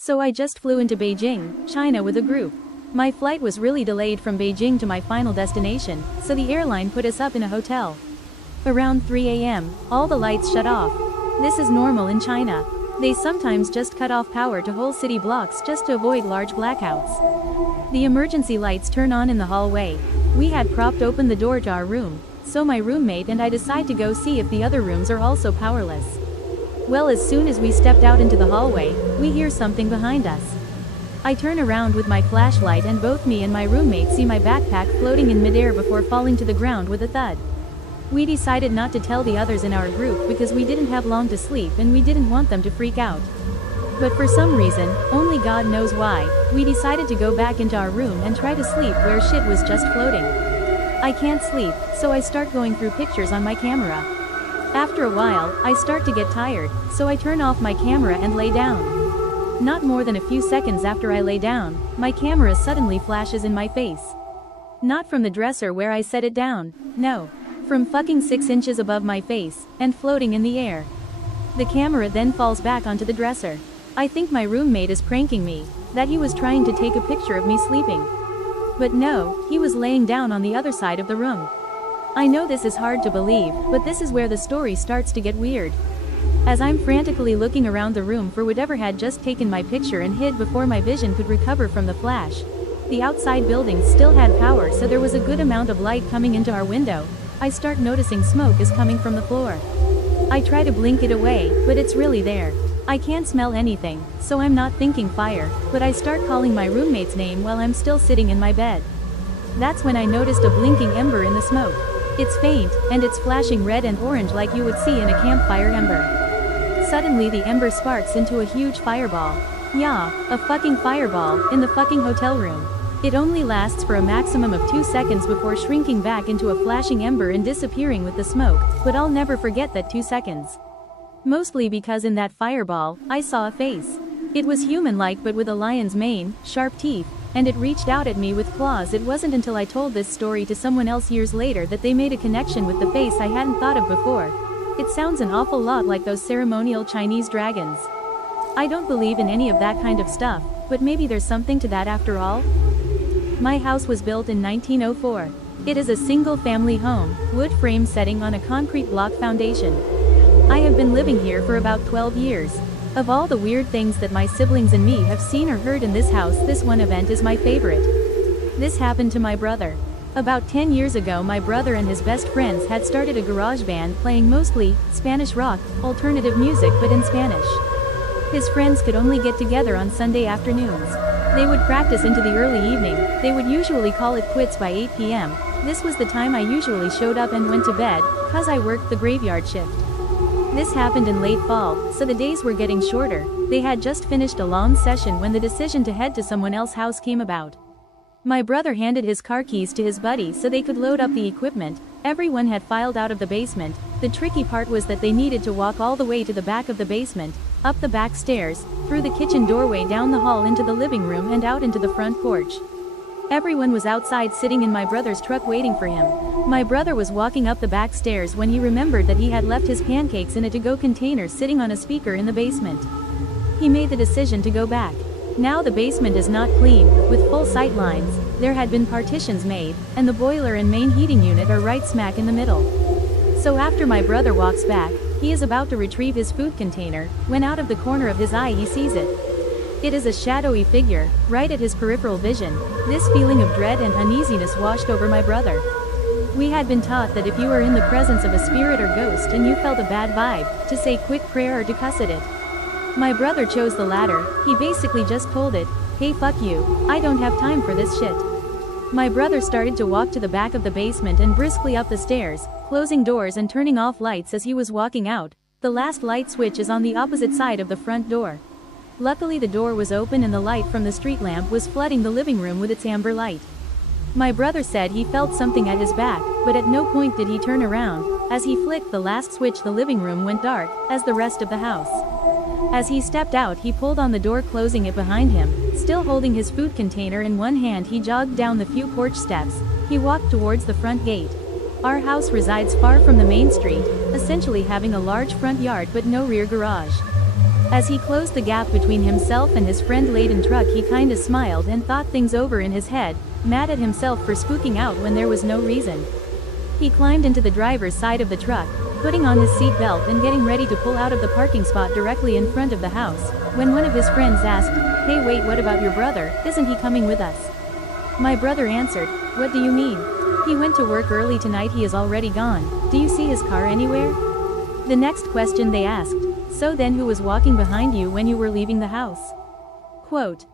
So I just flew into Beijing, China with a group. My flight was really delayed from Beijing to my final destination, so the airline put us up in a hotel. Around 3 a.m., all the lights shut off. This is normal in China. They sometimes just cut off power to whole city blocks just to avoid large blackouts. The emergency lights turn on in the hallway. We had propped open the door to our room, so my roommate and I decide to go see if the other rooms are also powerless. Well, as soon as we stepped out into the hallway, we hear something behind us. I turn around with my flashlight and both me and my roommate see my backpack floating in midair before falling to the ground with a thud. We decided not to tell the others in our group because we didn't have long to sleep and we didn't want them to freak out. But for some reason, only God knows why, we decided to go back into our room and try to sleep where shit was just floating. I can't sleep, so I start going through pictures on my camera. After a while, I start to get tired, so I turn off my camera and lay down. Not more than a few seconds after I lay down, my camera suddenly flashes in my face. Not from the dresser where I set it down, no. From fucking 6 inches above my face, and floating in the air. The camera then falls back onto the dresser. I think my roommate is pranking me, that he was trying to take a picture of me sleeping. But no, he was laying down on the other side of the room. I know this is hard to believe, but this is where the story starts to get weird. As I'm frantically looking around the room for whatever had just taken my picture and hid before my vision could recover from the flash. The outside buildings still had power, so there was a good amount of light coming into our window. I start noticing smoke is coming from the floor. I try to blink it away, but it's really there. I can't smell anything, so I'm not thinking fire, but I start calling my roommate's name while I'm still sitting in my bed. That's when I noticed a blinking ember in the smoke. It's faint, and it's flashing red and orange like you would see in a campfire ember. Suddenly the ember sparks into a huge fireball. Yeah, a fucking fireball, in the fucking hotel room. It only lasts for a maximum of 2 seconds before shrinking back into a flashing ember and disappearing with the smoke, but I'll never forget that 2 seconds. Mostly because in that fireball, I saw a face. It was human-like but with a lion's mane, sharp teeth, and it reached out at me with claws. It wasn't until I told this story to someone else years later that they made a connection with the face I hadn't thought of before. It sounds an awful lot like those ceremonial Chinese dragons. I don't believe in any of that kind of stuff, but maybe there's something to that after all? My house was built in 1904. It is a single-family home, wood frame setting on a concrete block foundation. I have been living here for about 12 years. Of all the weird things that my siblings and me have seen or heard in this house, this one event is my favorite. This happened to my brother. About 10 years ago, my brother and his best friends had started a garage band playing mostly Spanish rock, alternative music but in Spanish. His friends could only get together on Sunday afternoons. They would practice into the early evening. They would usually call it quits by 8 p.m. This was the time I usually showed up and went to bed, cause I worked the graveyard shift. This happened in late fall, so the days were getting shorter. They had just finished a long session when the decision to head to someone else's house came about. My brother handed his car keys to his buddy so they could load up the equipment. Everyone had filed out of the basement. The tricky part was that they needed to walk all the way to the back of the basement, up the back stairs, through the kitchen doorway, down the hall into the living room and out into the front porch. Everyone was outside sitting in my brother's truck waiting for him. My brother was walking up the back stairs when he remembered that he had left his pancakes in a to-go container sitting on a speaker in the basement. He made the decision to go back. Now the basement is not clean, with full sight lines. There had been partitions made, and the boiler and main heating unit are right smack in the middle. So after my brother walks back, he is about to retrieve his food container, when out of the corner of his eye he sees it. It is a shadowy figure, right at his peripheral vision. This feeling of dread and uneasiness washed over my brother. We had been taught that if you were in the presence of a spirit or ghost and you felt a bad vibe, to say quick prayer or to cuss at it. My brother chose the latter. He basically just told it, "Hey, fuck you, I don't have time for this shit." My brother started to walk to the back of the basement and briskly up the stairs, closing doors and turning off lights as he was walking out. The last light switch is on the opposite side of the front door. Luckily the door was open and the light from the street lamp was flooding the living room with its amber light. My brother said he felt something at his back, but at no point did he turn around. As he flicked the last switch, the living room went dark, as the rest of the house. As he stepped out, he pulled on the door, closing it behind him. Still holding his food container in one hand, he jogged down the few porch steps. He walked towards the front gate. Our house resides far from the main street, essentially having a large front yard but no rear garage. As he closed the gap between himself and his friend-laden truck, he kinda smiled and thought things over in his head, mad at himself for spooking out when there was no reason. He climbed into the driver's side of the truck, putting on his seat belt and getting ready to pull out of the parking spot directly in front of the house, when one of his friends asked, "Hey wait, what about your brother, isn't he coming with us?" My brother answered, "What do you mean? He went to work early tonight, he is already gone. Do you see his car anywhere?" The next question they asked, "So then who was walking behind you when you were leaving the house?" Quote,